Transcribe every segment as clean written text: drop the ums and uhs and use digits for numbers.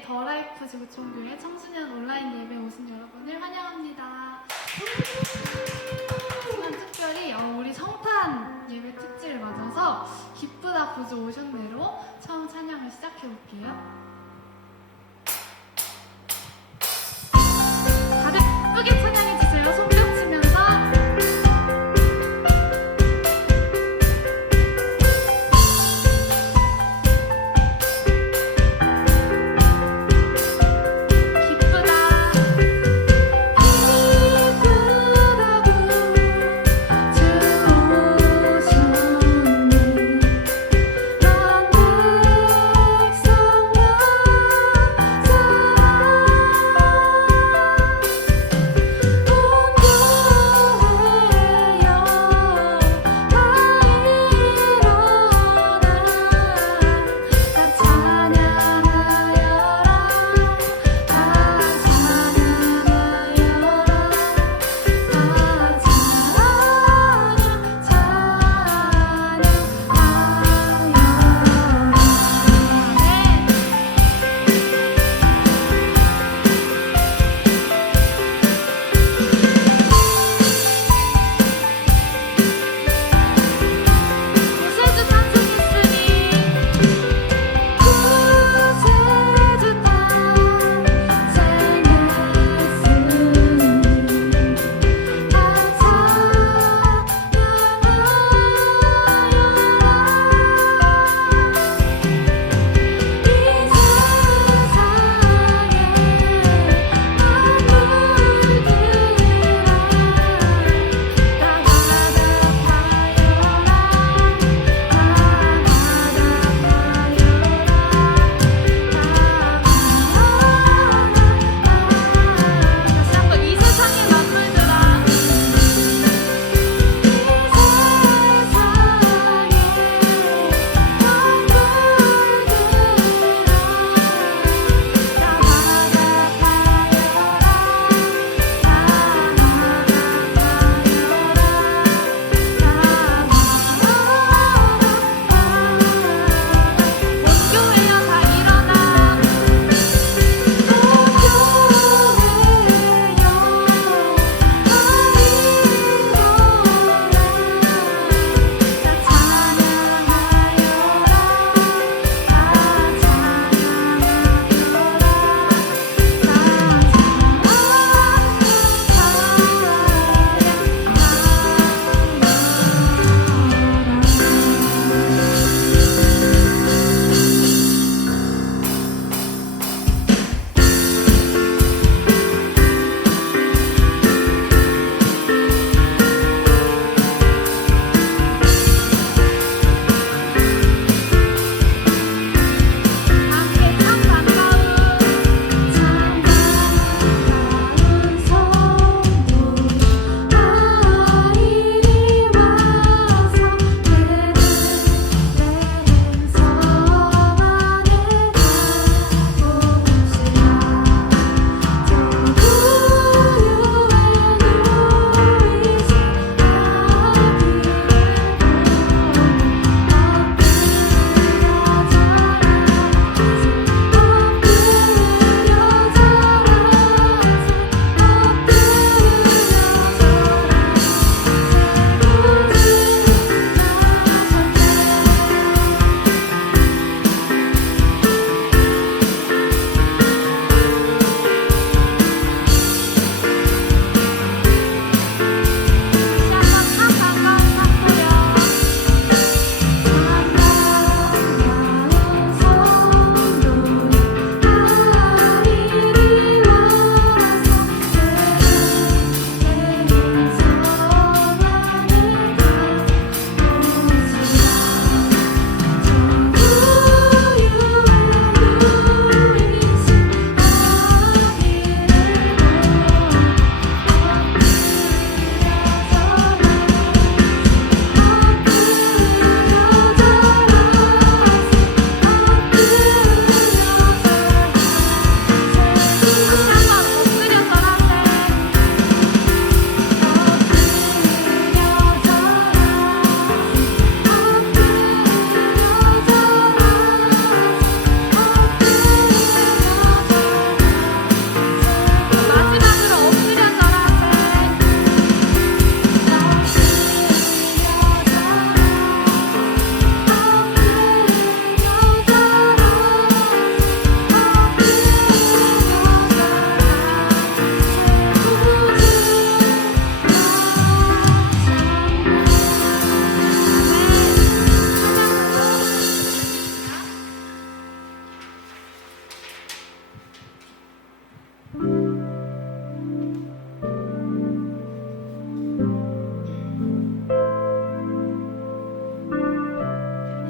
2022 더 라이프 지구촌교회 청소년 온라인 예배 오신 여러분을 환영합니다. 오늘 특별히 우리 성탄 예배 특집을 맞아서 기쁘다 구주 오셨네로 처음 찬양을 시작해 볼게요. 다들 예쁘게 찬양해 주세요. 손뼉 치면서. 넌 백성만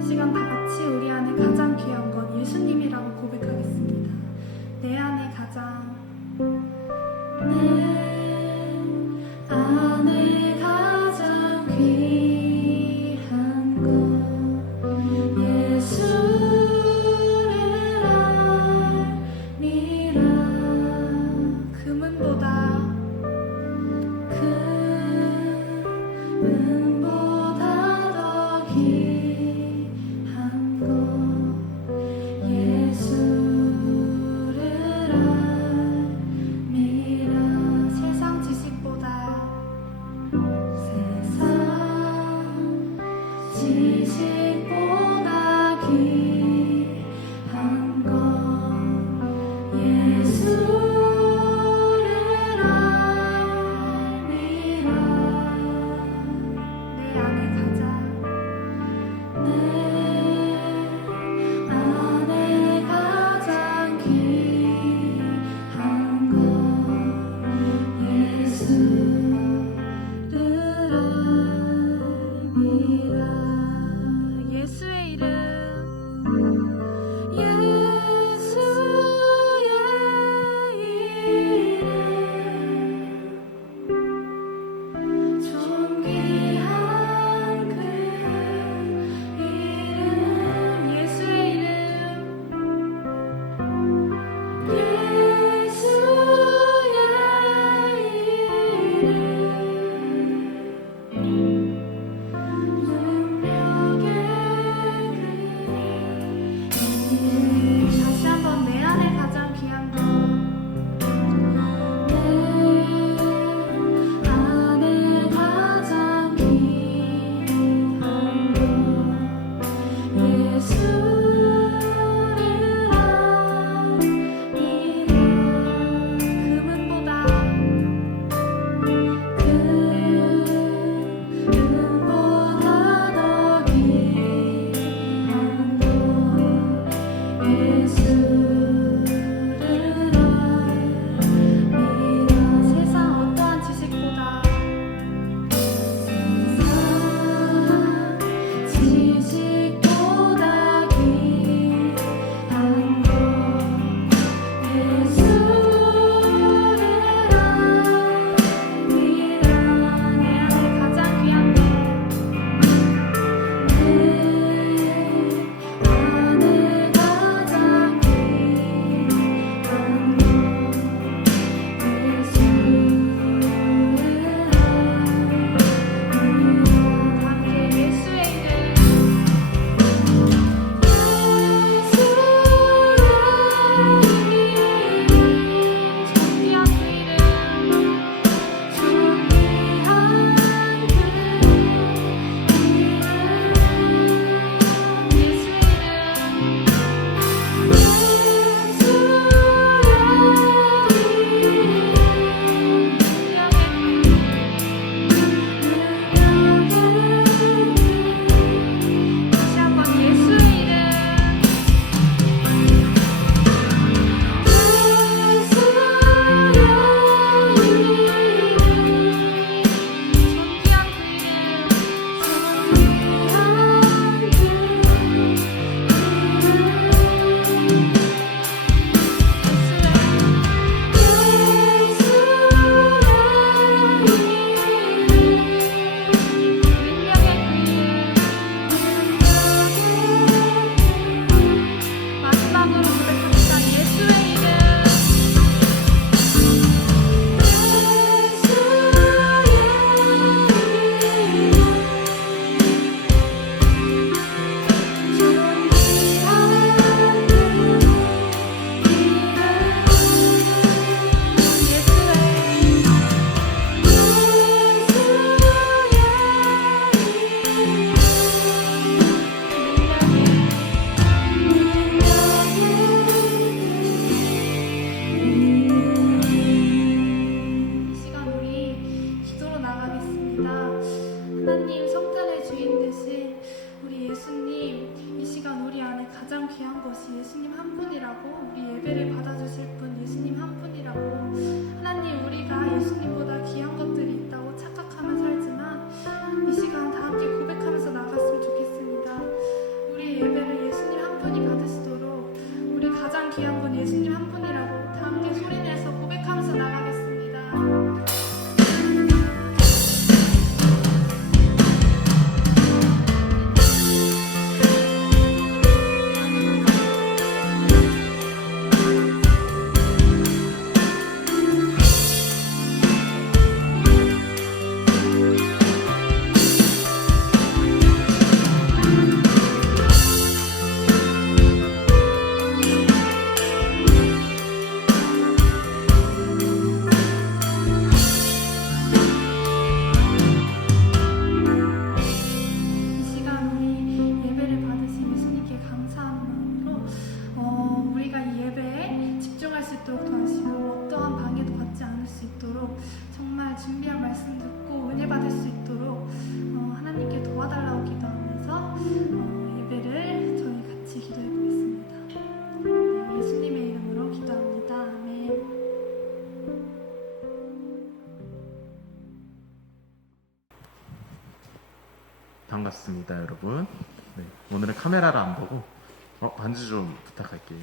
이 시간 다 같이 우리 안에 가장 귀한 건 예수님이라고 고백하겠습니다. 내 안에 가장 내 안에 가장 귀한 건 예수를 알미라. 금은보다 더 귀한 건 예수를 알미라. 세상 지식보다 귀한 건 예수를 알미라. 내 안에 가장 내 안에 가장 귀한 건 예수를 알미라. 예수의 이름, 예수의 이름, 존귀한 그 이름, 예수의 이름, 예수의 이름, 능력의 그 이름. 다시 한번 내 안에 가장 귀한 건 내 안에 가장 귀한 건 예수를 알미라. 금은보다 더 귀한 건 예수를 알미라. 세상 어떠한 지식보다 지식보다 귀한 건 예수를 알미라. 내 안에 가장 귀한 건 내 안에 가장 귀한 건 예수를 다시 한번 예수의 이름, 존귀한 그 마지막으로 고백합니다. 예수의 이름, 이 시간 우리 기도로 나가겠습니다. 하나님, 성탄의 주인 되신 우리 예수님, 이 시간 우리 안에 가장 귀한 것이 예수님 한 분이라고, 우리 예배를 받아주실 분 예수님 한 분이라고. 하나님, 우리가 예수님보다 귀한 것들이 있다고 착각하며 살지만 이 시간 다 함께 고백하면서 나갔으면 좋겠습니다. 우리 하겠습니다, 여러분. 네, 오늘은 카메라를 안 보고 반주 좀 부탁할게요.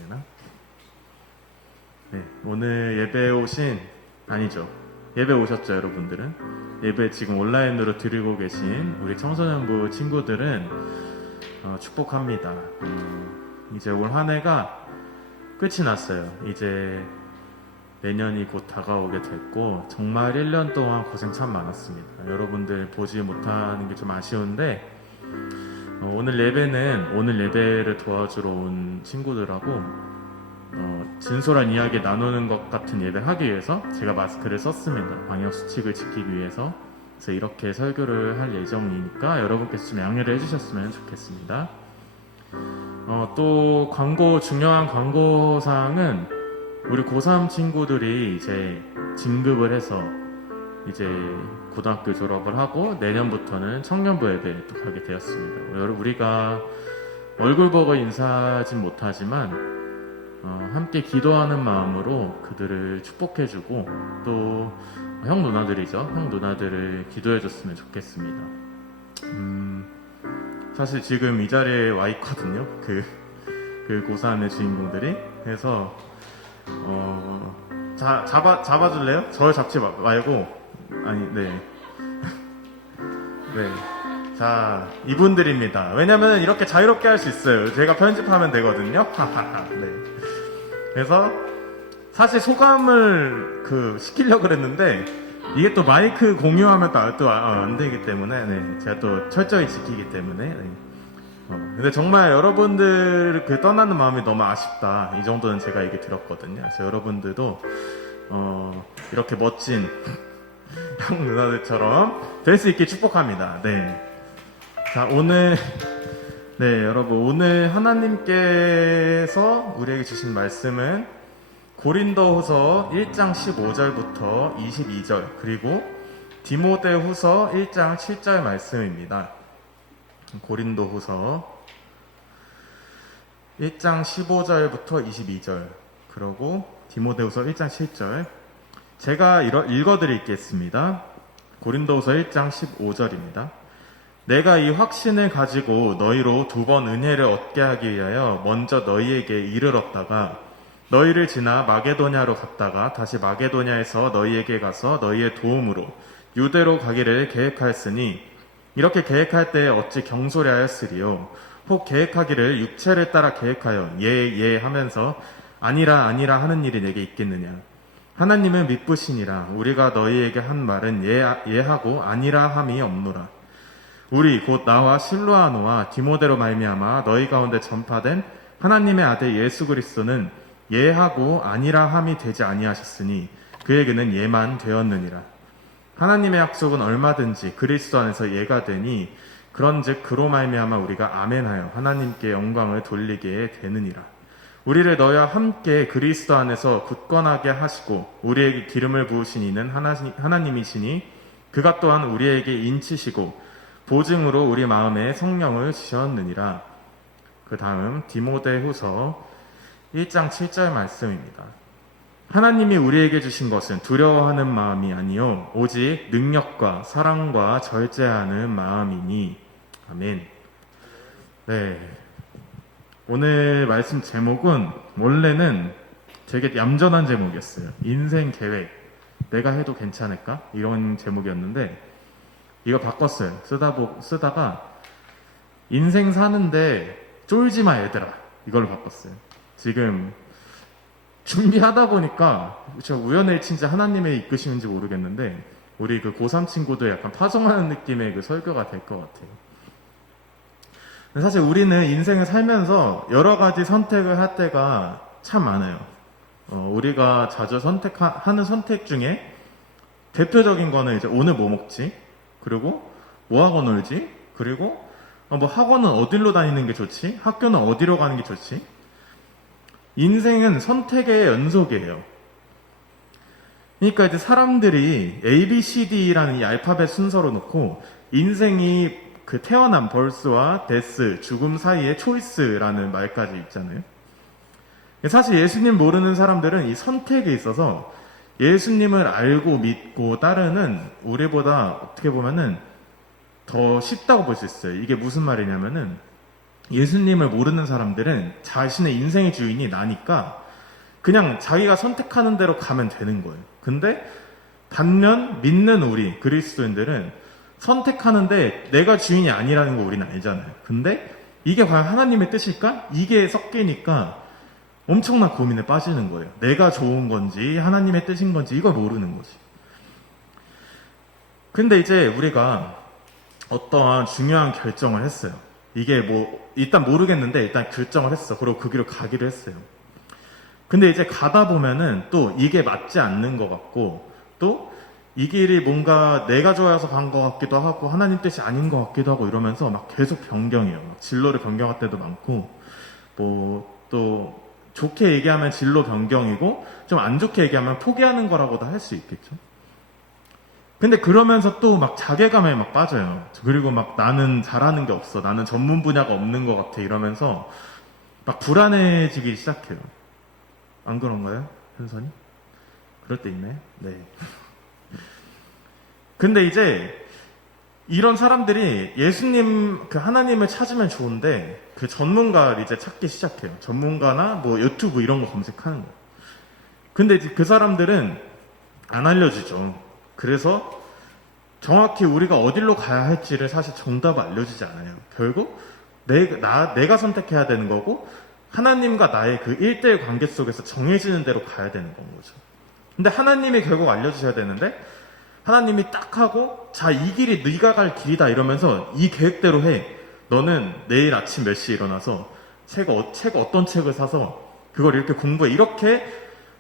네, 오늘 예배 오신 아니죠. 예배 오셨죠, 여러분들은? 예배 지금 온라인으로 드리고 계신 우리 청소년부 친구들은 축복합니다. 이제 올 한 해가 끝이 났어요. 이제 내년이 곧 다가오게 됐고 정말 1년 동안 고생 참 많았습니다. 여러분들 보지 못하는 게 좀 아쉬운데 오늘 예배를 도와주러 온 친구들하고 진솔한 이야기 나누는 것 같은 예배를 하기 위해서 제가 마스크를 썼습니다. 방역수칙을 지키기 위해서. 그래서 이렇게 설교를 할 예정이니까 여러분께서 좀 양해를 해주셨으면 좋겠습니다. 또 중요한 광고사항은 우리 고3 친구들이 이제 진급을 해서 이제 고등학교 졸업을 하고 내년부터는 청년부 예배에 또 가게 되었습니다. 우리가 얼굴 보고 인사하진 못하지만 함께 기도하는 마음으로 그들을 축복해주고 또 형 누나들을 기도해줬으면 좋겠습니다. 사실 지금 이 자리에 와 있거든요. 그 고3의 주인공들이. 그래서 잡아줄래요? 저를 잡지 말고. 아니, 네. 네. 자, 이분들입니다. 왜냐면 이렇게 자유롭게 할 수 있어요. 제가 편집하면 되거든요. 네. 그래서 사실 소감을 시키려고 그랬는데 이게 또 마이크 공유하면 또 안 되기 때문에 네. 제가 또 철저히 지키기 때문에 네. 근데 정말 여러분들 떠나는 마음이 너무 아쉽다. 이 정도는 제가 얘기 들었거든요. 그래서 여러분들도 이렇게 멋진 형 누나들처럼 될 수 있게 축복합니다. 네. 자, 여러분, 오늘 하나님께서 우리에게 주신 말씀은 고린도후서 1장 15절부터 22절, 그리고 디모데후서 1장 7절 말씀입니다. 고린도후서 1장 15절부터 22절, 그리고 디모데후서 1장 7절. 제가 읽어드리겠습니다. 고린도후서 1장 15절입니다. 내가 이 확신을 가지고 너희로 2번 은혜를 얻게 하기 위하여 먼저 너희에게 이르렀다가 너희를 지나 마게도냐로 갔다가 다시 마게도냐에서 너희에게 가서 너희의 도움으로 유대로 가기를 계획하였으니 이렇게 계획할 때에 어찌 경솔하였으리요. 혹 계획하기를 육체를 따라 계획하여 예 하면서 아니라 하는 일이 내게 있겠느냐. 하나님은 미쁘시니라. 우리가 너희에게 한 말은 예하고 아니라 함이 없노라. 우리 곧 나와 실로아노와 디모데로 말미암아 너희 가운데 전파된 하나님의 아들 예수 그리스도는 예하고 아니라 함이 되지 아니하셨으니 그에게는 예만 되었느니라. 하나님의 약속은 얼마든지 그리스도 안에서 예가 되니 그런즉 그로 말미암아 우리가 아멘하여 하나님께 영광을 돌리게 되느니라. 우리를 너희와 함께 그리스도 안에서 굳건하게 하시고 우리에게 기름을 부으신 이는 하나님이시니 그가 또한 우리에게 인치시고 보증으로 우리 마음에 성령을 주셨느니라. 그 다음 디모데후서 1장 7절 말씀입니다. 하나님이 우리에게 주신 것은 두려워하는 마음이 아니요 오직 능력과 사랑과 절제하는 마음이니. 아멘. 네. 오늘 말씀 제목은 원래는 되게 얌전한 제목이었어요. 인생 계획. 내가 해도 괜찮을까? 이런 제목이었는데 이거 바꿨어요. 쓰다가 인생 사는데 쫄지 마 얘들아. 이걸로 바꿨어요. 지금 준비하다 보니까 제가 우연일치인지 하나님의 이끄시는지 모르겠는데 우리 고3 친구도 약간 파송하는 느낌의 설교가 될 것 같아요. 사실 우리는 인생을 살면서 여러 가지 선택을 할 때가 참 많아요. 우리가 자주 하는 선택 중에 대표적인 거는 이제 오늘 뭐 먹지? 그리고 뭐 하고 놀지? 그리고 뭐 학원은 어디로 다니는 게 좋지? 학교는 어디로 가는 게 좋지? 인생은 선택의 연속이에요. 그러니까 이제 사람들이 A, B, C, D라는 이 알파벳 순서로 놓고 인생이 태어난 벌스와 데스, 죽음 사이에 초이스라는 말까지 있잖아요. 사실 예수님 모르는 사람들은 이 선택에 있어서 예수님을 알고 믿고 따르는 우리보다 어떻게 보면은 더 쉽다고 볼 수 있어요. 이게 무슨 말이냐면은 예수님을 모르는 사람들은 자신의 인생의 주인이 나니까 그냥 자기가 선택하는 대로 가면 되는 거예요. 근데 반면 믿는 우리 그리스도인들은 선택하는데 내가 주인이 아니라는 거 우리는 알잖아요. 근데 이게 과연 하나님의 뜻일까? 이게 섞이니까 엄청난 고민에 빠지는 거예요. 내가 좋은 건지 하나님의 뜻인 건지 이걸 모르는 거지. 근데 이제 우리가 어떠한 중요한 결정을 했어요. 이게 뭐 일단 모르겠는데 일단 결정을 했어. 그리고 그 길을 가기로 했어요. 근데 이제 가다 보면은 또 이게 맞지 않는 것 같고 또 이 길이 뭔가 내가 좋아서 간 것 같기도 하고 하나님 뜻이 아닌 것 같기도 하고 이러면서 막 계속 변경해요. 막 진로를 변경할 때도 많고 뭐 또 좋게 얘기하면 진로 변경이고 좀 안 좋게 얘기하면 포기하는 거라고도 할 수 있겠죠. 근데 그러면서 또 막 자괴감에 막 빠져요. 그리고 막 나는 잘하는 게 없어. 나는 전문 분야가 없는 것 같아. 이러면서 막 불안해지기 시작해요. 안 그런가요? 현선이? 그럴 때 있나요? 네. 근데 이제 이런 사람들이 예수님, 그 하나님을 찾으면 좋은데 그 전문가를 이제 찾기 시작해요. 전문가나 뭐 유튜브 이런 거 검색하는 거예요. 근데 이제 그 사람들은 안 알려주죠. 그래서 정확히 우리가 어디로 가야 할지를 사실 정답을 알려주지 않아요. 결국 내가 선택해야 되는 거고 하나님과 나의 그 1대1 관계 속에서 정해지는 대로 가야 되는 건 거죠. 근데 하나님이 결국 알려주셔야 되는데 하나님이 딱 하고 자, 이 길이 네가 갈 길이다 이러면서 이 계획대로 해. 너는 내일 아침 몇 시에 일어나서 어떤 책을 사서 그걸 이렇게 공부해. 이렇게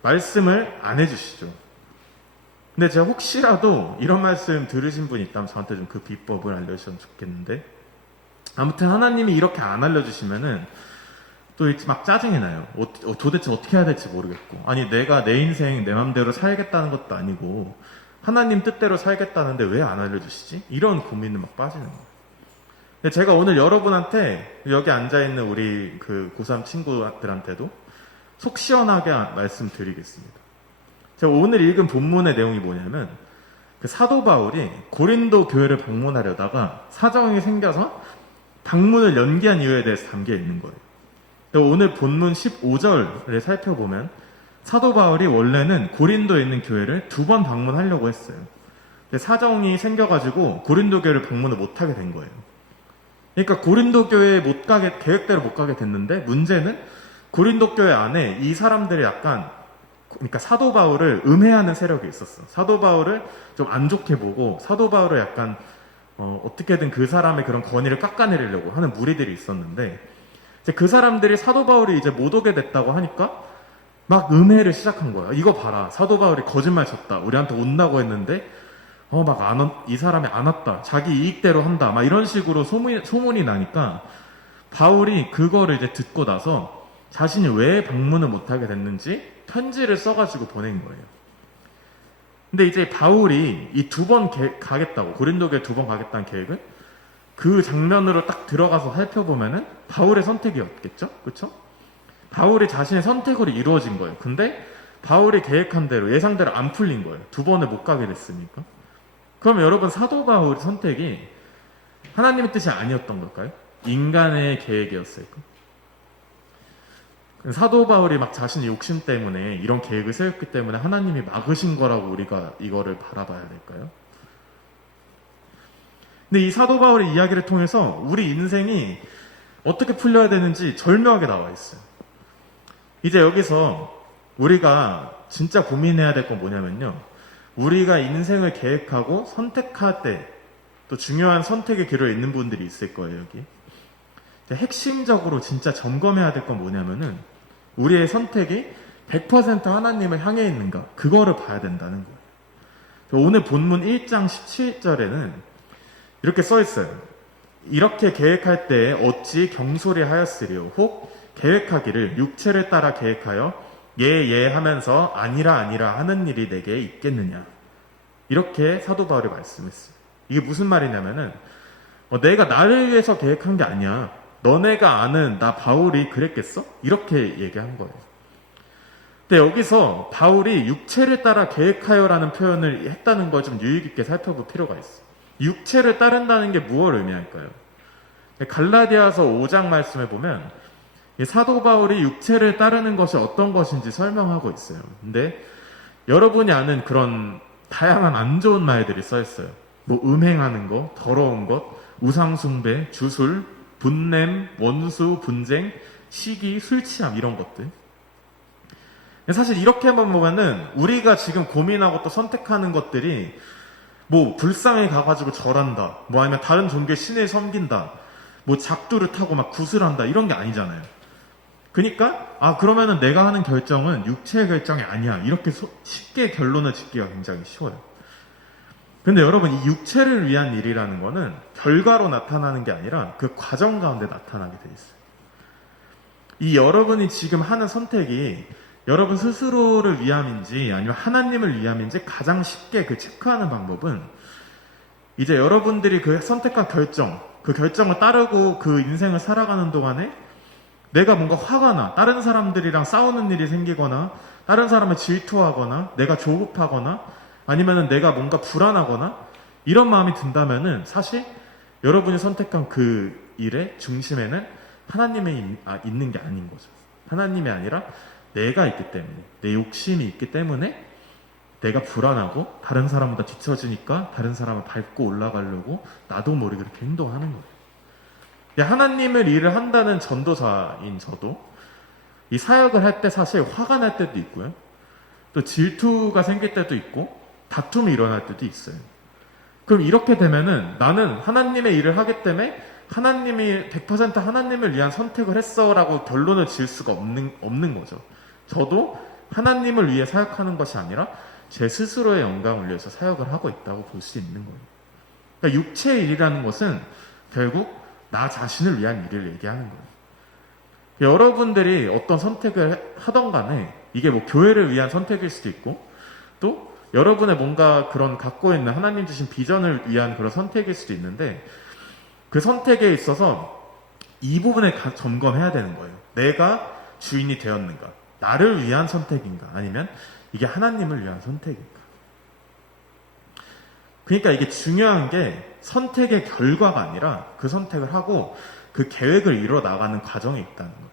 말씀을 안 해주시죠. 근데 제가 혹시라도 이런 말씀 들으신 분이 있다면 저한테 좀 그 비법을 알려주시면 좋겠는데 아무튼 하나님이 이렇게 안 알려주시면은 또 막 짜증이 나요. 도대체 어떻게 해야 될지 모르겠고 아니 내가 내 인생 내 맘대로 살겠다는 것도 아니고 하나님 뜻대로 살겠다는데 왜 안 알려주시지? 이런 고민을 막 빠지는 거예요. 근데 제가 오늘 여러분한테 여기 앉아있는 우리 그 고3 친구들한테도 속 시원하게 말씀드리겠습니다. 제가 오늘 읽은 본문의 내용이 뭐냐면 그 사도 바울이 고린도 교회를 방문하려다가 사정이 생겨서 방문을 연기한 이유에 대해서 담겨 있는 거예요. 오늘 본문 15절을 살펴보면 사도 바울이 원래는 고린도에 있는 교회를 2번 방문하려고 했어요. 근데 사정이 생겨가지고 고린도 교회를 방문을 못하게 된 거예요. 그러니까 고린도 교회에 계획대로 못 가게 됐는데 문제는 고린도 교회 안에 이 사람들이 약간 그러니까 사도 바울을 음해하는 세력이 있었어. 사도 바울을 좀 안 좋게 보고 사도 바울을 약간 어떻게든 그 사람의 그런 권위를 깎아내리려고 하는 무리들이 있었는데 이제 그 사람들이 사도 바울이 이제 못 오게 됐다고 하니까 막 음해를 시작한 거야. 이거 봐라. 사도 바울이 거짓말 쳤다. 우리한테 온다고 했는데 이 사람이 안 왔다. 자기 이익대로 한다. 막 이런 식으로 소문이 나니까 바울이 그거를 이제 듣고 나서 자신이 왜 방문을 못하게 됐는지 편지를 써가지고 보낸 거예요. 근데 이제 바울이 이 2번 가겠다고 고린도교에 2번 가겠다는 계획을 그 장면으로 딱 들어가서 살펴보면은 바울의 선택이었겠죠? 그쵸? 바울이 자신의 선택으로 이루어진 거예요. 근데 바울이 계획한 대로 예상대로 안 풀린 거예요. 2번을 못 가게 됐으니까. 그럼 여러분 사도 바울의 선택이 하나님의 뜻이 아니었던 걸까요? 인간의 계획이었을까? 사도 바울이 막 자신의 욕심 때문에 이런 계획을 세웠기 때문에 하나님이 막으신 거라고 우리가 이거를 바라봐야 될까요? 근데 이 사도 바울의 이야기를 통해서 우리 인생이 어떻게 풀려야 되는지 절묘하게 나와 있어요. 이제 여기서 우리가 진짜 고민해야 될 건 뭐냐면요. 우리가 인생을 계획하고 선택할 때 또 중요한 선택의 길을 있는 분들이 있을 거예요, 여기. 핵심적으로 진짜 점검해야 될 건 뭐냐면은 우리의 선택이 100% 하나님을 향해 있는가 그거를 봐야 된다는 거예요. 오늘 본문 1장 17절에는 이렇게 써 있어요. 이렇게 계획할 때 어찌 경솔히 하였으리요 혹 계획하기를 육체를 따라 계획하여 예 하면서 아니라 하는 일이 내게 있겠느냐. 이렇게 사도 바울이 말씀했어요. 이게 무슨 말이냐면은 내가 나를 위해서 계획한 게 아니야. 너네가 아는 나 바울이 그랬겠어? 이렇게 얘기한 거예요. 근데 여기서 바울이 육체를 따라 계획하여라는 표현을 했다는 걸 좀 유의 깊게 살펴볼 필요가 있어. 육체를 따른다는 게 무엇을 의미할까요? 갈라디아서 5장 말씀에 보면 이 사도 바울이 육체를 따르는 것이 어떤 것인지 설명하고 있어요. 근데 여러분이 아는 그런 다양한 안 좋은 말들이 써 있어요. 뭐 음행하는 거, 더러운 것, 우상숭배, 주술, 분냄, 원수, 분쟁, 시기, 술 취함 이런 것들. 사실 이렇게만 보면은 우리가 지금 고민하고 또 선택하는 것들이 뭐 불쌍히 가가지고 절한다, 뭐 아니면 다른 종교의 신을 섬긴다, 뭐 작두를 타고 막 구슬한다 이런 게 아니잖아요. 그러니까 그러면은 내가 하는 결정은 육체의 결정이 아니야 이렇게 쉽게 결론을 짓기가 굉장히 쉬워요. 근데 여러분 이 육체를 위한 일이라는 거는 결과로 나타나는 게 아니라 그 과정 가운데 나타나게 돼 있어요. 이 여러분이 지금 하는 선택이 여러분 스스로를 위함인지 아니면 하나님을 위함인지 가장 쉽게 그 체크하는 방법은 이제 여러분들이 그 선택한 결정, 그 결정을 따르고 그 인생을 살아가는 동안에 내가 뭔가 화가 나, 다른 사람들이랑 싸우는 일이 생기거나 다른 사람을 질투하거나 내가 조급하거나 아니면은 내가 뭔가 불안하거나 이런 마음이 든다면은 사실 여러분이 선택한 그 일의 중심에는 하나님이 있는 게 아닌 거죠. 하나님이 아니라 내가 있기 때문에, 내 욕심이 있기 때문에 내가 불안하고 다른 사람보다 뒤처지니까 다른 사람을 밟고 올라가려고 나도 모르게 그렇게 행동하는 거예요. 하나님을 일을 한다는 전도사인 저도 이 사역을 할 때 사실 화가 날 때도 있고요. 또 질투가 생길 때도 있고 다툼이 일어날 때도 있어요. 그럼 이렇게 되면은 나는 하나님의 일을 하기 때문에 하나님이 100% 하나님을 위한 선택을 했어라고 결론을 지을 수가 없는 거죠. 저도 하나님을 위해 사역하는 것이 아니라 제 스스로의 영광을 위해서 사역을 하고 있다고 볼 수 있는 거예요. 그러니까 육체의 일이라는 것은 결국 나 자신을 위한 일을 얘기하는 거예요. 여러분들이 어떤 선택을 하던 간에 이게 뭐 교회를 위한 선택일 수도 있고 또 여러분의 뭔가 그런 갖고 있는 하나님 주신 비전을 위한 그런 선택일 수도 있는데 그 선택에 있어서 이 부분을 점검해야 되는 거예요. 내가 주인이 되었는가? 나를 위한 선택인가? 아니면 이게 하나님을 위한 선택인가? 그러니까 이게 중요한 게 선택의 결과가 아니라 그 선택을 하고 그 계획을 이뤄 나가는 과정에 있다는 거예요.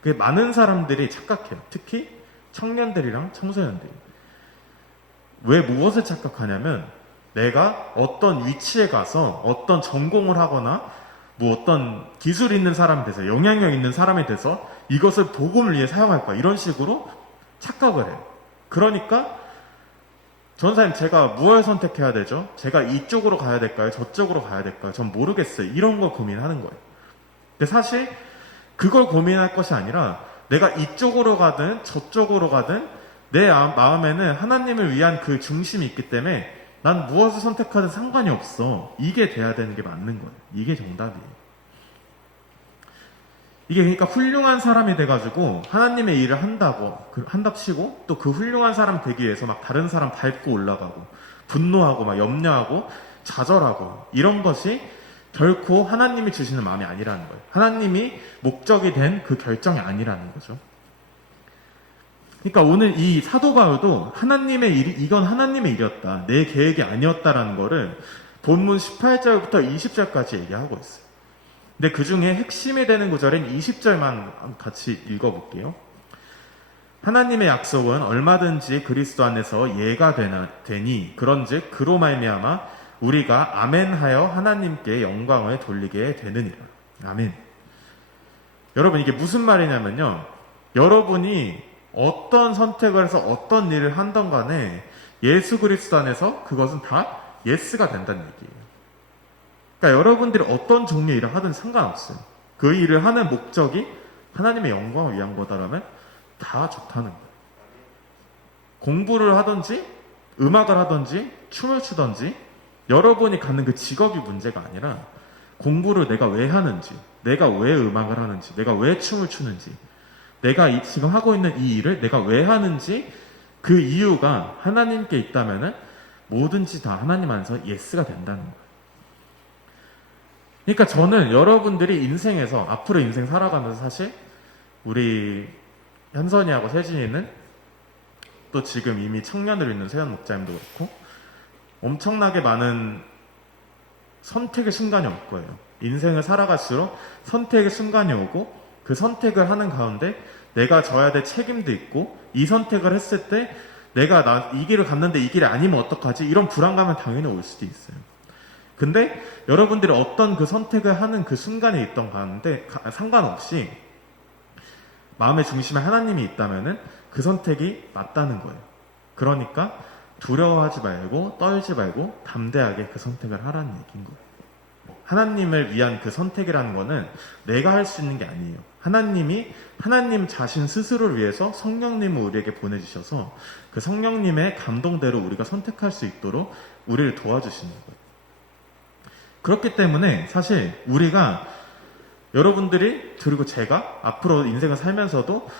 그게 많은 사람들이 착각해요. 특히 청년들이랑 청소년들이. 왜 무엇을 착각하냐면 내가 어떤 위치에 가서 어떤 전공을 하거나 뭐 어떤 기술 있는 사람이 돼서 영향력 있는 사람이 돼서 이것을 복음을 위해 사용할 거야 이런 식으로 착각을 해요. 그러니까 전사님 제가 무엇을 선택해야 되죠? 제가 이쪽으로 가야 될까요? 저쪽으로 가야 될까요? 전 모르겠어요. 이런 거 고민하는 거예요. 근데 사실 그걸 고민할 것이 아니라 내가 이쪽으로 가든 저쪽으로 가든 내 마음에는 하나님을 위한 그 중심이 있기 때문에 난 무엇을 선택하든 상관이 없어. 이게 돼야 되는 게 맞는 거예요. 이게 정답이에요. 이게 그러니까 훌륭한 사람이 돼가지고 하나님의 일을 한답시고 또 그 훌륭한 사람 되기 위해서 막 다른 사람 밟고 올라가고 분노하고 막 염려하고 좌절하고 이런 것이 결코 하나님이 주시는 마음이 아니라는 거예요. 하나님이 목적이 된 그 결정이 아니라는 거죠. 그러니까 오늘 이 사도 바울도 하나님의 일이 이건 하나님의 일이었다. 내 계획이 아니었다라는 거를 본문 18절부터 20절까지 얘기하고 있어요. 근데 그 중에 핵심이 되는 구절인 20절만 같이 읽어볼게요. 하나님의 약속은 얼마든지 그리스도 안에서 예가 되니 그런즉 그로 말미암아 우리가 아멘하여 하나님께 영광을 돌리게 되느니라. 아멘. 여러분 이게 무슨 말이냐면요. 여러분이 어떤 선택을 해서 어떤 일을 한던 간에 예수 그리스도 안에서 그것은 다 예스가 된다는 얘기예요. 그러니까 여러분들이 어떤 종류의 일을 하든 상관없어요. 그 일을 하는 목적이 하나님의 영광을 위한 거다라면 다 좋다는 거예요. 공부를 하든지 음악을 하든지 춤을 추든지 여러분이 갖는 그 직업이 문제가 아니라 공부를 내가 왜 하는지, 내가 왜 음악을 하는지, 내가 왜 춤을 추는지, 내가 지금 하고 있는 이 일을 내가 왜 하는지 그 이유가 하나님께 있다면은 뭐든지 다 하나님 안에서 예스가 된다는 거예요. 그러니까 저는 여러분들이 인생에서 앞으로 인생 살아가면서 사실 우리 현선이하고 세진이는 또 지금 이미 청년으로 있는 세연 목자님도 그렇고 엄청나게 많은 선택의 순간이 올 거예요. 인생을 살아갈수록 선택의 순간이 오고 그 선택을 하는 가운데 내가 져야 될 책임도 있고 이 선택을 했을 때 내가 이 길을 갔는데 이 길이 아니면 어떡하지? 이런 불안감은 당연히 올 수도 있어요. 근데 여러분들이 어떤 그 선택을 하는 그 순간에 있던 가운데 상관없이 마음의 중심에 하나님이 있다면은 그 선택이 맞다는 거예요. 그러니까 두려워하지 말고 떨지 말고 담대하게 그 선택을 하라는 얘기인 거예요. 하나님을 위한 그 선택이라는 거는 내가 할 수 있는 게 아니에요. 하나님이 하나님 자신 스스로를 위해서 성령님을 우리에게 보내주셔서 그 성령님의 감동대로 우리가 선택할 수 있도록 우리를 도와주시는 거예요. 그렇기 때문에 사실 우리가 여러분들이 그리고 제가 앞으로 인생을 살면서도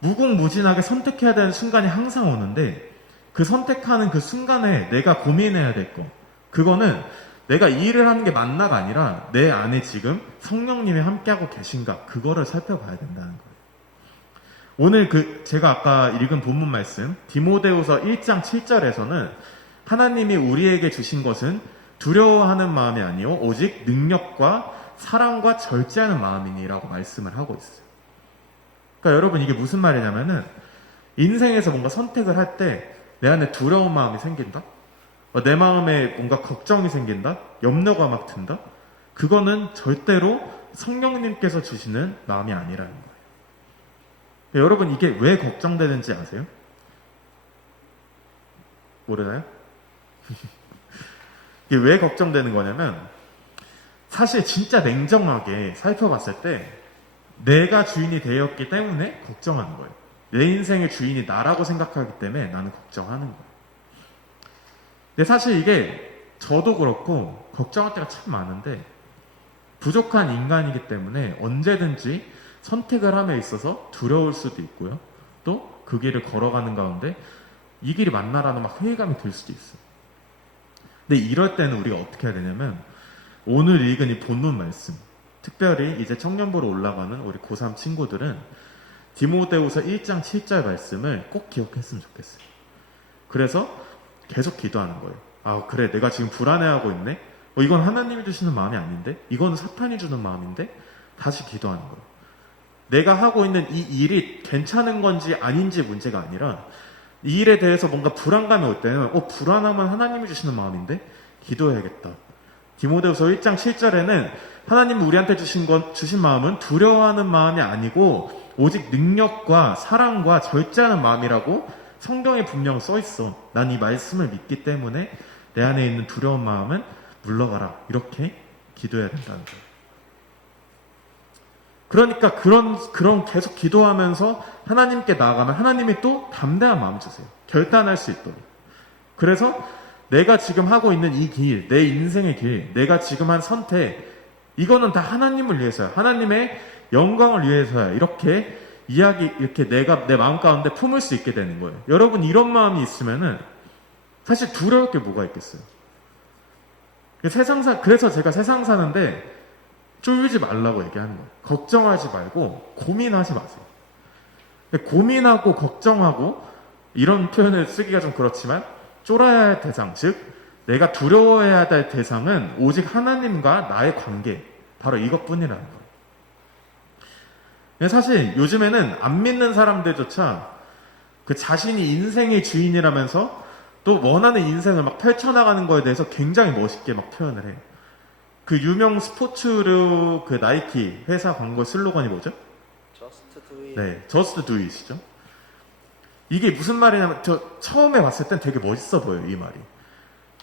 무궁무진하게 선택해야 되는 순간이 항상 오는데 그 선택하는 그 순간에 내가 고민해야 될 거 그거는 내가 이 일을 하는 게 맞나가 아니라 내 안에 지금 성령님이 함께하고 계신가 그거를 살펴봐야 된다는 거예요. 오늘 제가 아까 읽은 본문 말씀 디모데후서 1장 7절에서는 하나님이 우리에게 주신 것은 두려워하는 마음이 아니요 오직 능력과 사랑과 절제하는 마음이니라고 말씀을 하고 있어요. 그러니까 여러분 이게 무슨 말이냐면은 인생에서 뭔가 선택을 할 때 내 안에 두려운 마음이 생긴다? 내 마음에 뭔가 걱정이 생긴다? 염려가 막 든다? 그거는 절대로 성령님께서 주시는 마음이 아니라는 거예요. 여러분 이게 왜 걱정되는지 아세요? 모르나요? 이게 왜 걱정되는 거냐면 사실 진짜 냉정하게 살펴봤을 때 내가 주인이 되었기 때문에 걱정하는 거예요. 내 인생의 주인이 나라고 생각하기 때문에 나는 걱정하는 거예요. 근데 사실 이게 저도 그렇고 걱정할 때가 참 많은데 부족한 인간이기 때문에 언제든지 선택을 함에 있어서 두려울 수도 있고요. 또 그 길을 걸어가는 가운데 이 길이 맞나라는 막 회의감이 들 수도 있어요. 근데 이럴 때는 우리가 어떻게 해야 되냐면 오늘 읽은 이 본문 말씀 특별히 이제 청년부로 올라가는 우리 고3 친구들은 디모데후서 1장 7절 말씀을 꼭 기억했으면 좋겠어요. 그래서 계속 기도하는 거예요. 아 그래 내가 지금 불안해하고 있네. 이건 하나님이 주시는 마음이 아닌데 이건 사탄이 주는 마음인데 다시 기도하는 거예요. 내가 하고 있는 이 일이 괜찮은 건지 아닌지 문제가 아니라 이 일에 대해서 뭔가 불안감이 올 때는 불안하면 하나님이 주시는 마음인데 기도해야겠다. 디모데후서 1장 7절에는 하나님이 우리한테 주신 마음은 두려워하는 마음이 아니고 오직 능력과 사랑과 절제하는 마음이라고 성경에 분명 써 있어. 난 이 말씀을 믿기 때문에 내 안에 있는 두려운 마음은 물러가라. 이렇게 기도해야 된다는 거예요. 그러니까 그런 계속 기도하면서 하나님께 나아가면 하나님이 또 담대한 마음 주세요. 결단할 수 있도록. 그래서 내가 지금 하고 있는 이 길, 내 인생의 길, 내가 지금 한 선택, 이거는 다 하나님을 위해서야. 하나님의 영광을 위해서야. 이렇게 내가 내 마음 가운데 품을 수 있게 되는 거예요. 여러분, 이런 마음이 있으면은 사실 두려울 게 뭐가 있겠어요? 그래서 제가 세상 사는데 쫄지 말라고 얘기하는 거예요. 걱정하지 말고 고민하지 마세요. 고민하고 걱정하고 이런 표현을 쓰기가 좀 그렇지만 쫄아야 할 대상, 즉 내가 두려워해야 될 대상은 오직 하나님과 나의 관계, 바로 이것뿐이라는 거예요. 사실 요즘에는 안 믿는 사람들조차 그 자신이 인생의 주인이라면서 또 원하는 인생을 막 펼쳐나가는 거에 대해서 굉장히 멋있게 막 표현을 해요. 그 유명 스포츠류 그 나이키 회사 광고 슬로건이 뭐죠? Just do it. 네, Just do it이죠. 이게 무슨 말이냐면 저 처음에 봤을 땐 되게 멋있어 보여요, 이 말이.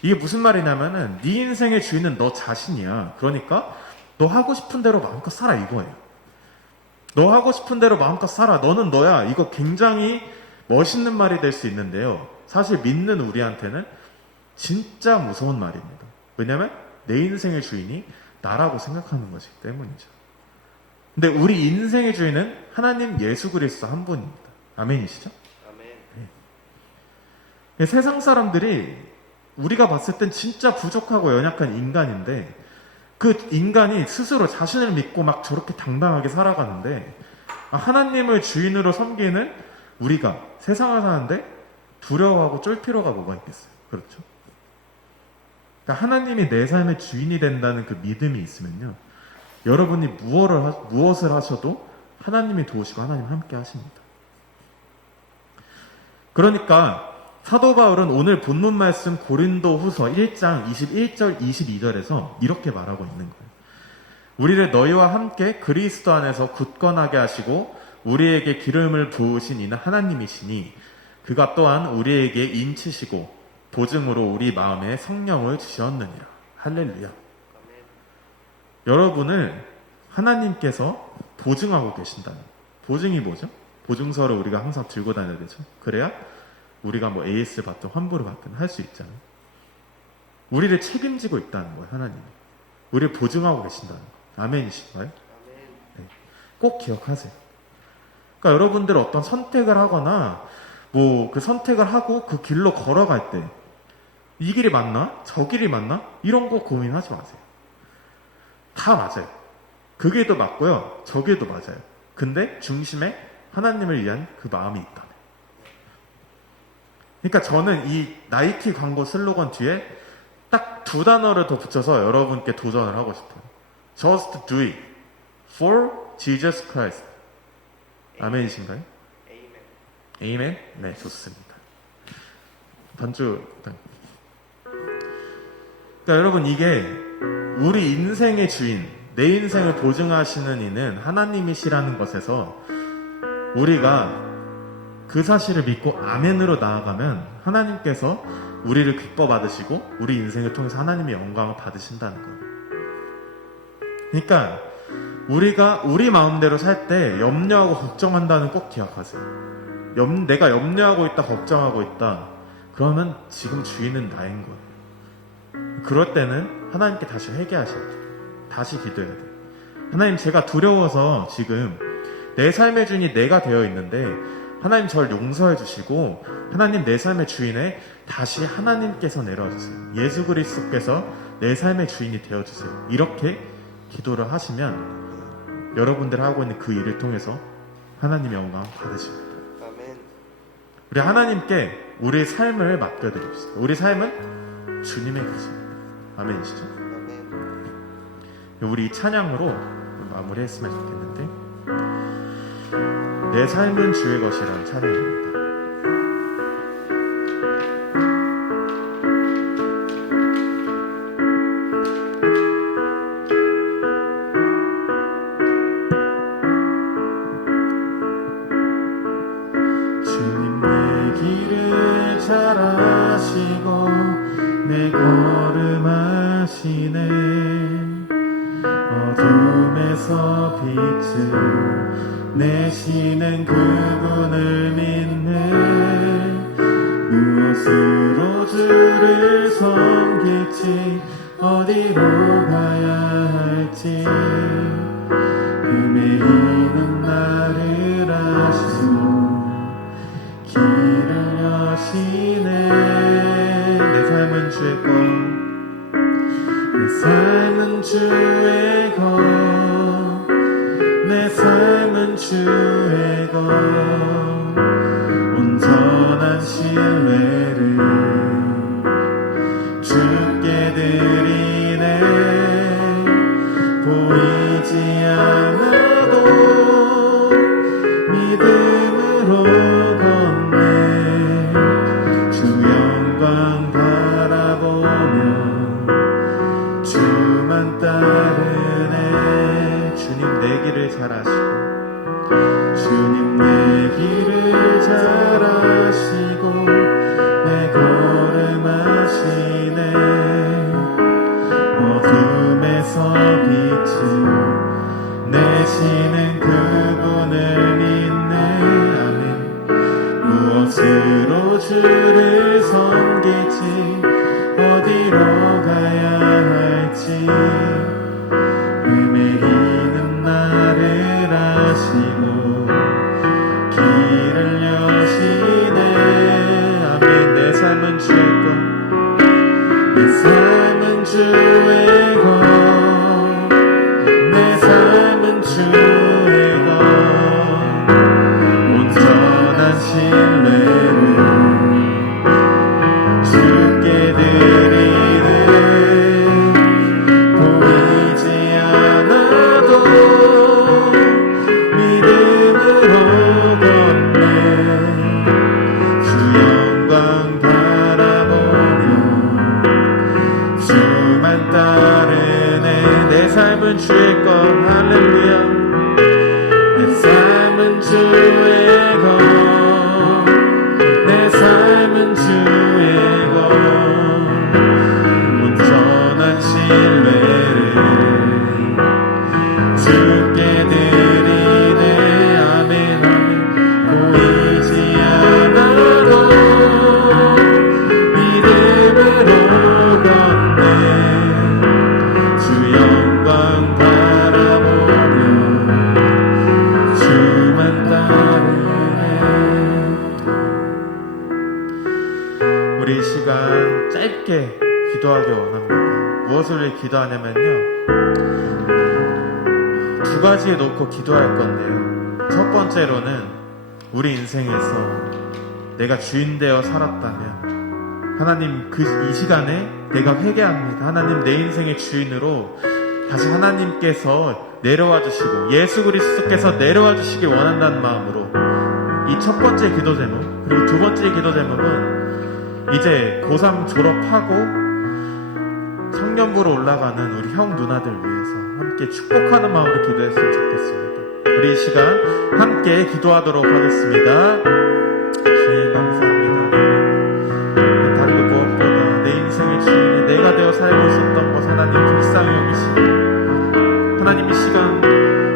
이게 무슨 말이냐면은 네 인생의 주인은 너 자신이야. 그러니까 너 하고 싶은 대로 마음껏 살아 이거예요. 너 하고 싶은 대로 마음껏 살아. 너는 너야. 이거 굉장히 멋있는 말이 될 수 있는데요. 사실 믿는 우리한테는 진짜 무서운 말입니다. 왜냐면 내 인생의 주인이 나라고 생각하는 것이기 때문이죠. 근데 우리 인생의 주인은 하나님 예수 그리스도 한 분입니다. 아멘이시죠? 아멘. 네. 세상 사람들이 우리가 봤을 땐 진짜 부족하고 연약한 인간인데 그 인간이 스스로 자신을 믿고 막 저렇게 당당하게 살아가는데 하나님을 주인으로 섬기는 우리가 세상을 사는데 두려워하고 쫄 필요가 뭐가 있겠어요? 그렇죠? 그러니까 하나님이 내 삶의 주인이 된다는 그 믿음이 있으면요, 여러분이 무엇을 하셔도 하나님이 도우시고 하나님 함께 하십니다. 그러니까 사도 바울은 오늘 본문 말씀 고린도후서 1장 21절 22절에서 이렇게 말하고 있는 거예요. 우리를 너희와 함께 그리스도 안에서 굳건하게 하시고 우리에게 기름을 부으신 이는 하나님이시니 그가 또한 우리에게 인치시고 보증으로 우리 마음에 성령을 주셨느니라. 할렐루야. 아멘. 여러분을 하나님께서 보증하고 계신다는 거예요. 보증이 뭐죠? 보증서를 우리가 항상 들고 다녀야 되죠. 그래야 우리가 뭐 AS 받든 환불을 받든 할 수 있잖아요. 우리를 책임지고 있다는 거예요. 하나님이 우리를 보증하고 계신다는 거예요. 아멘이신가요? 아멘. 네. 꼭 기억하세요. 그러니까 여러분들 어떤 선택을 하거나 뭐 그 선택을 하고 그 길로 걸어갈 때 이 길이 맞나? 저 길이 맞나? 이런 거 고민하지 마세요. 다 맞아요. 그 길도 맞고요. 저 길도 맞아요. 근데 중심에 하나님을 위한 그 마음이 있다. 그러니까 저는 이 나이키 광고 슬로건 뒤에 딱 두 단어를 더 붙여서 여러분께 도전을 하고 싶어요. Just do it for Jesus Christ. 아멘이신가요? 에이멘. 에이멘? 네, 좋습니다. 반주. 그러니까 여러분, 이게 우리 인생의 주인, 내 인생을 보증하시는 이는 하나님이시라는 것에서 우리가 그 사실을 믿고 아멘으로 나아가면 하나님께서 우리를 기뻐 받으시고 우리 인생을 통해서 하나님의 영광을 받으신다는 거예요. 그러니까 우리가 우리 마음대로 살 때 염려하고 걱정한다는 꼭 기억하세요. 내가 염려하고 있다, 걱정하고 있다, 그러면 지금 주인은 나인 거예요. 그럴 때는 하나님께 다시 회개하셔야 돼요. 다시 기도해야 돼요. 하나님, 제가 두려워서 지금 내 삶의 주인이 내가 되어 있는데 하나님 저를 용서해 주시고 하나님 내 삶의 주인에 다시 하나님께서 내려와 주세요. 예수 그리스도께서 내 삶의 주인이 되어 주세요. 이렇게 기도를 하시면 여러분들 하고 있는 그 일을 통해서 하나님의 영광 받으십니다. 아멘. 우리 하나님께 우리의 삶을 맡겨드립시다. 우리 삶은 주님의 것입니다. 아멘이시죠? 아멘. 우리 찬양으로 마무리했으면 좋겠는데, 내 삶은 주의 것이라는 찬양입니다. 주님 내 길을 잘 아시고 내 걸음 아시네. 어둠에서 빛을 내시는 그분을 믿네. 무엇으로 주를 섬길지 어디로 가야 할지 헤매이는 나를 아시고 길을 여시네. 내 삶은 주의 것, 내 삶은 주의 것, 내 삶은 주의 것. 온전한 신뢰를 주께 드리네. 보이지 않아도 믿음으로 걷네. 주 영광 바라보며 주만 따르네. 주님 내 길을 잘 아시고, 주님 내 길을 잘 아시고 내 걸음 아시네. 어둠에서 빛을 내시는 그분을 믿네. 아멘. 무엇으로 주를 섬길지 어디로 가야 할지 헤매이는 나를 아시고 길을 여시네. 아멘. 내 삶은 주의 것, 내 삶은 주의 것, 내 삶은 주의 것. 온전한 신뢰를 주께 드리네. 이렇게 기도하기 원합니다. 무엇을 위해 기도하냐면요, 두 가지에 놓고 기도할 건데요. 첫 번째로는 우리 인생에서 내가 주인 되어 살았다면 하나님, 이 시간에 내가 회개합니다. 하나님, 내 인생의 주인으로 다시 하나님께서 내려와 주시고 예수 그리스도께서 내려와 주시길 원한다는 마음으로 이 첫 번째 기도 제목, 그리고 두 번째 기도 제목은 이제 고3 졸업하고 청년부로 올라가는 우리 형 누나들 위해서 함께 축복하는 마음으로 기도했으면 좋겠습니다. 우리 이 시간 함께 기도하도록 하겠습니다. 주님 감사합니다. 다른 것 무엇보다 내 인생의 주인이 내가 되어 살고 있었던 것 하나님 불쌍히 여기시고, 하나님 이 시간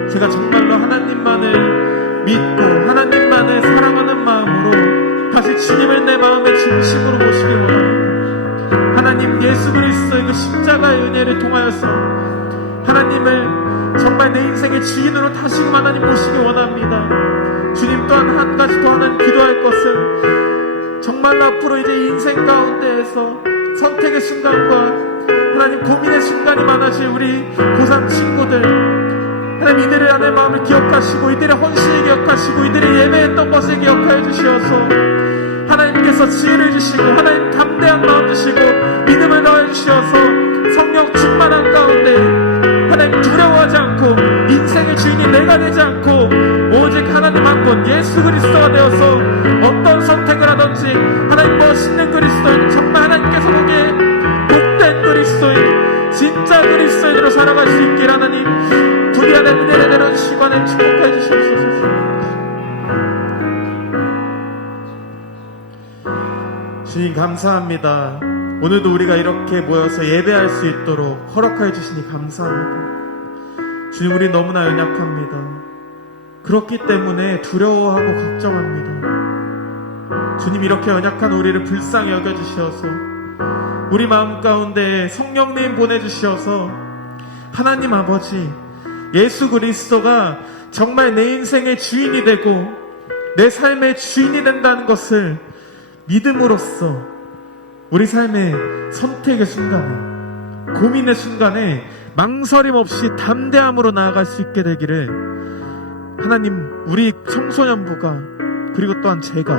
제가 정말로 하나님만을 믿고 하나님만을 사랑하는 마음으로 다시 주님을 내 마음의 중심으로 모시길 원합니다. 하나님, 예수 그리스도의 그 십자가의 은혜를 통하여서 하나님을 정말 내 인생의 주인으로 다시금 하나님 모시길 원합니다. 주님, 또한 한 가지 더 하나님 기도할 것은 정말 앞으로 이제 인생 가운데에서 선택의 순간과 하나님 고민의 순간이 많아질 우리 고3 친구들, 하나님 이들의 안의 마음을 기억하시고 이들의 헌신을 기억하시고 이들의 예배했던 것을 기억하여 주시어서 하나님께서 지혜를 주시고 하나님 담대한 마음 주시고 믿음을 더해 주시어서 성령 충만한 가운데 하나님 두려워하지 않고 인생의 주인이 내가 되지 않고 오직 하나님 한 분 예수 그리스도가 되어서 어떤 선택을 하든지 하나님 멋있는 그리스도인, 정말 하나님께서 보기에 복된 그리스도인, 진짜 그리스도인으로 살아갈 수 있길 하나님 부디 하나님 은혜를 내려주시고 하나님 축복해 주시옵소서. 주님 감사합니다. 오늘도 우리가 이렇게 모여서 예배할 수 있도록 허락하여 주시니 감사합니다. 주님, 우리 너무나 연약합니다. 그렇기 때문에 두려워하고 걱정합니다. 주님, 이렇게 연약한 우리를 불쌍히 여겨주시어서 우리 마음 가운데 성령님 보내주시어서 하나님 아버지, 예수 그리스도가 정말 내 인생의 주인이 되고 내 삶의 주인이 된다는 것을 믿음으로써 우리 삶의 선택의 순간에, 고민의 순간에 망설임 없이 담대함으로 나아갈 수 있게 되기를 하나님, 우리 청소년부가 그리고 또한 제가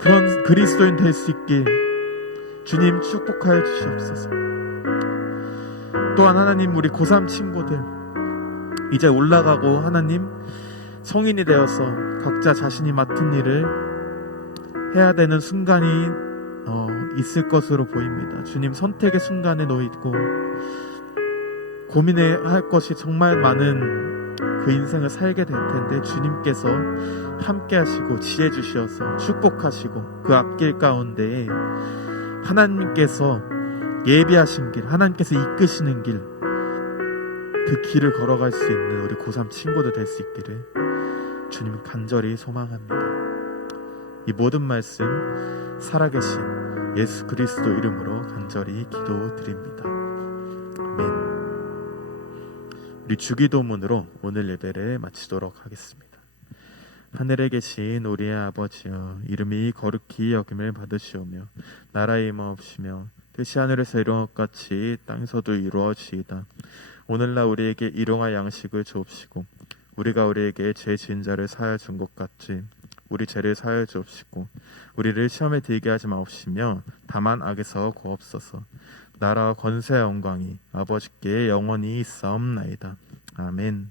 그런 그리스도인 될 수 있길 주님 축복하여 주시옵소서. 또한 하나님, 우리 고3 친구들 이제 올라가고 하나님 성인이 되어서 각자 자신이 맡은 일을 해야 되는 순간이 있을 것으로 보입니다. 주님, 선택의 순간에 놓이고 고민해야 할 것이 정말 많은 그 인생을 살게 될 텐데 주님께서 함께 하시고 지혜 주시어서 축복하시고 그 앞길 가운데에 하나님께서 예비하신 길, 하나님께서 이끄시는 길, 그 길을 걸어갈 수 있는 우리 고3 친구들 될 수 있기를 주님 간절히 소망합니다. 이 모든 말씀 살아계신 예수 그리스도 이름으로 간절히 기도드립니다. 아멘. 우리 주기도문으로 오늘 예배를 마치도록 하겠습니다. 하늘에 계신 우리의 아버지여, 이름이 거룩히 여김을 받으시오며 나라의 임하옵시며 뜻이 하늘에서 이룬 것 같이 땅에서도 이루어지이다. 오늘날 우리에게 일용할 양식을 주옵시고 우리가 우리에게 죄 지은 자를 사하여 준 것 같이 우리 죄를 사하여 주옵시고 우리를 시험에 들게 하지 마옵시며 다만 악에서 구하옵소서. 나라와 권세와 영광이 아버지께 영원히 있사옵나이다. 아멘.